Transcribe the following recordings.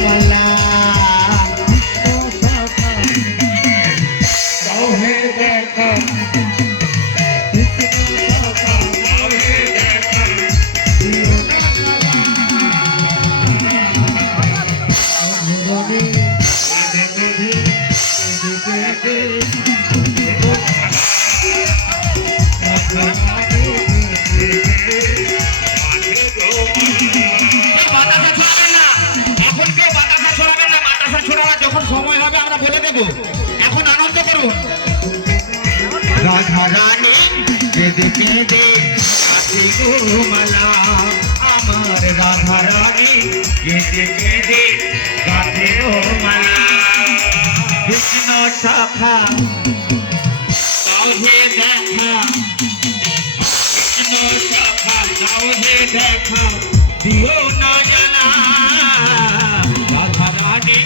মালা দাও হে দেখা সময় হবে আমরা বলে দেব এখন আনন্দ করুন রাধা রানী কেঁদে কেঁদে কাছে গো মালা আমার রাধা রানী কেঁদে কেঁদে কাছে গো মালা কৃষ্ণ শাখা দাও হে দেখা কৃষ্ণ শাখা দাও হে দেখা দিও না জানা রাধা রানী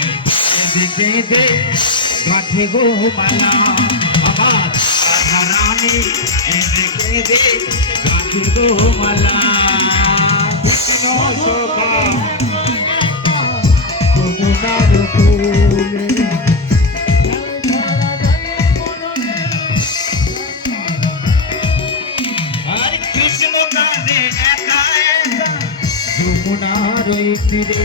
কেঁদে কাছে গো মালা আমার রাধা রানী কেঁদে কেঁদে কাছে গো মালা কৃষ্ণ শোভা যমুনার ফুলে হরে কৃষ্ণ কাঁদে একা একা যমুনার তীরে